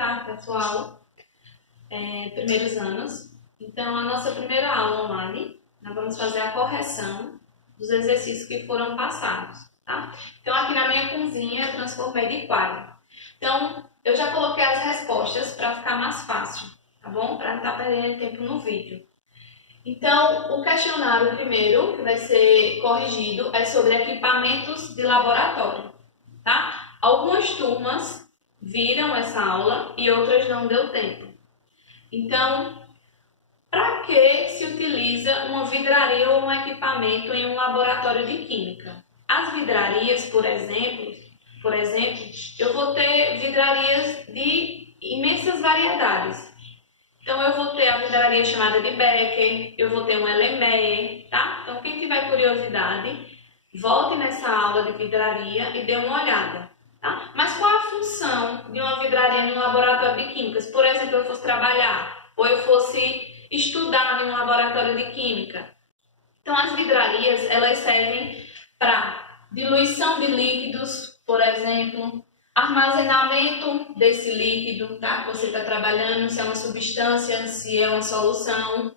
tarde, pessoal. Primeiros anos. Então, a nossa primeira aula online, nós vamos fazer a correção dos exercícios que foram passados, tá? Então, aqui na minha cozinha, eu transformei de quadro. Então, eu já coloquei as respostas para ficar mais fácil, tá bom? Para não estar perdendo tempo no vídeo. Então, o questionário primeiro, que vai ser corrigido, é sobre equipamentos de laboratório, tá? Algumas turmas viram essa aula e outras não deu tempo. Então, para que se utiliza uma vidraria ou um equipamento em um laboratório de química? As vidrarias, por exemplo, eu vou ter vidrarias de imensas variedades. Então, eu vou ter a vidraria chamada de Becker, eu vou ter um Erlenmeyer, tá? Então, quem tiver curiosidade, volte nessa aula de vidraria e dê uma olhada. Tá? Mas qual a função de uma vidraria em um laboratório de químicas? Por exemplo, eu fosse trabalhar ou eu fosse estudar em um laboratório de química. Então, as vidrarias, elas servem para diluição de líquidos, por exemplo, armazenamento desse líquido, tá? Que você está trabalhando, se é uma substância, se é uma solução.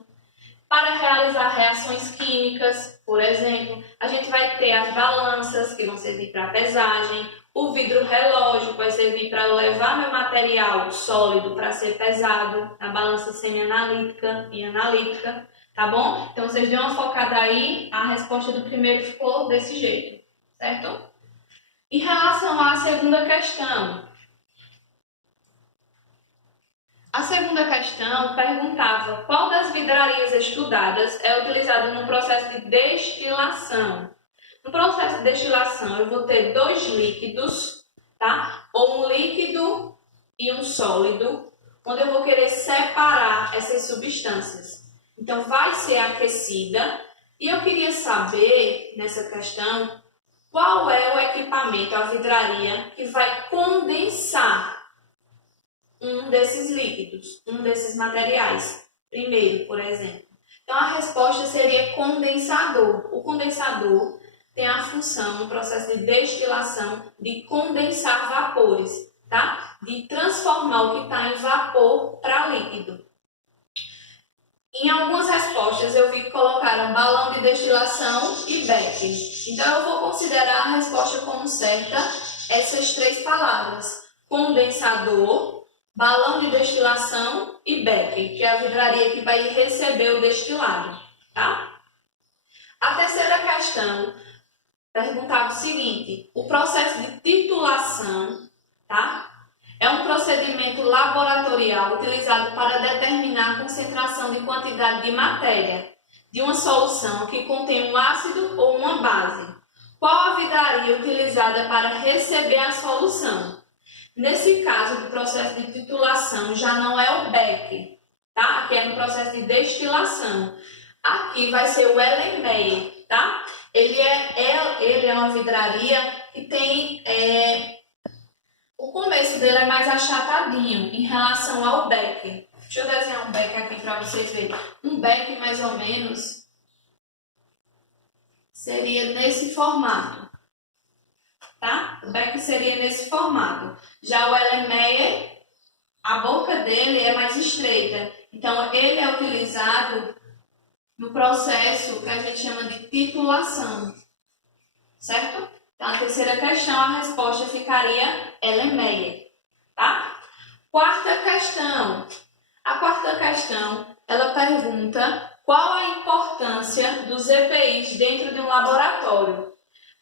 Para realizar reações químicas, por exemplo, a gente vai ter as balanças, que vão servir para pesagem, o vidro relógio vai servir para levar meu material sólido para ser pesado, a balança semi-analítica e analítica, tá bom? Então, vocês dêem uma focada aí, a resposta do primeiro ficou desse jeito, certo? Em relação à segunda questão, a segunda questão perguntava qual das vidrarias estudadas é utilizada no processo de destilação. No processo de destilação, eu vou ter dois líquidos, tá? Ou um líquido e um sólido, onde eu vou querer separar essas substâncias. Então, vai ser aquecida. E eu queria saber, nessa questão, qual é o equipamento, a vidraria, que vai condensar um desses líquidos, um desses materiais. Primeiro, por exemplo. Então, a resposta seria condensador. O condensador tem a função, no processo de destilação, de condensar vapores, tá? De transformar o que está em vapor para líquido. Em algumas respostas eu vi que colocaram balão de destilação e Becker. Então eu vou considerar a resposta como certa essas três palavras: condensador, balão de destilação e Becker, que é a vidraria que vai receber o destilado, tá? A terceira questão perguntava o seguinte: o processo de titulação, tá? É um procedimento laboratorial utilizado para determinar a concentração de quantidade de matéria de uma solução que contém um ácido ou uma base. Qual a vidraria utilizada para receber a solução? Nesse caso do processo de titulação, já não é o Becker, tá? Aqui é no processo de destilação. Aqui vai ser o Erlenmeyer, tá? Ele é uma vidraria que tem... O começo dele é mais achatadinho em relação ao Becker. Deixa eu desenhar um Becker aqui para vocês verem. Um Becker, mais ou menos, seria nesse formato, tá? O Becker seria nesse formato. Já o Erlenmeyer, a boca dele é mais estreita. Então, ele é utilizado no processo que a gente chama de titulação, certo? Então, a terceira questão, a resposta ficaria Erlenmeyer, tá? Quarta questão. A quarta questão, ela pergunta qual a importância dos EPIs dentro de um laboratório.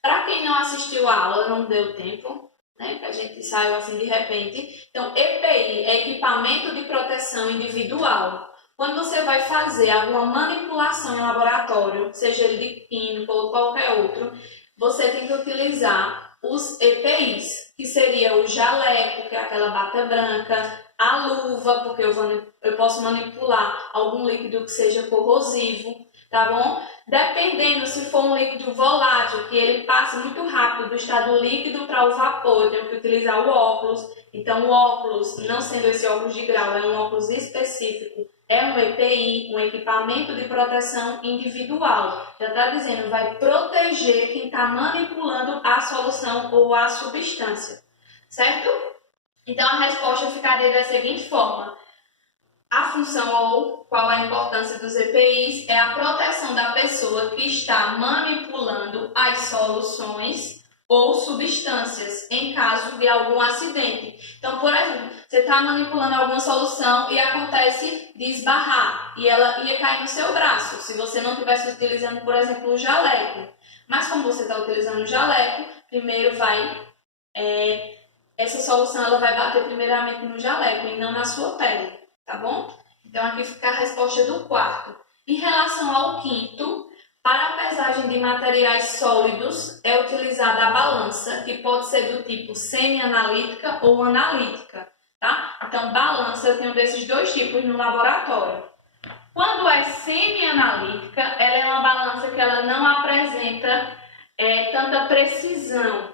Para quem não assistiu a aula, não deu tempo, né? Que a gente saiu assim de repente. Então, EPI é equipamento de proteção individual. Quando você vai fazer alguma manipulação em laboratório, seja ele de química ou qualquer outro, você tem que utilizar os EPIs, que seria o jaleco, que é aquela bata branca, a luva, porque eu posso manipular algum líquido que seja corrosivo, tá bom? Dependendo se for um líquido volátil, que ele passa muito rápido do estado líquido para o vapor, eu tenho que utilizar o óculos. Então, o óculos, não sendo esse óculos de grau, é um óculos específico, é um EPI, um equipamento de proteção individual. Já está dizendo, vai proteger quem está manipulando a solução ou a substância, certo? Então, a resposta ficaria da seguinte forma. A função ou qual a importância dos EPIs é a proteção da pessoa que está manipulando as soluções ou substâncias em caso de algum acidente. Então, por exemplo, você está manipulando alguma solução e acontece de esbarrar e ela ia cair no seu braço, se você não estivesse utilizando, por exemplo, o jaleco. Mas como você está utilizando o jaleco, primeiro essa solução ela vai bater primeiramente no jaleco e não na sua pele. Tá bom? Então, aqui fica a resposta do quarto. Em relação ao quinto, para a pesagem de materiais sólidos é utilizada a balança, que pode ser do tipo semi-analítica ou analítica, tá? Então, balança eu tenho desses dois tipos no laboratório. Quando é semi-analítica, ela é uma balança que ela não apresenta tanta precisão.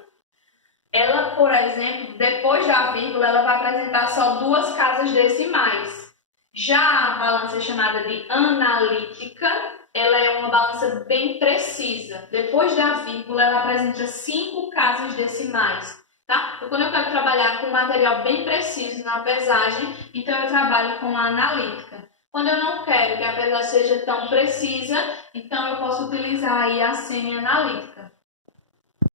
Ela, por exemplo, depois da vírgula, ela vai apresentar só 2 casas decimais. Já a balança chamada de analítica, ela é uma balança bem precisa. Depois da vírgula, ela apresenta 5 casas decimais. Tá? Então, quando eu quero trabalhar com material bem preciso na pesagem, então eu trabalho com a analítica. Quando eu não quero que a pesagem seja tão precisa, então eu posso utilizar aí a semi-analítica.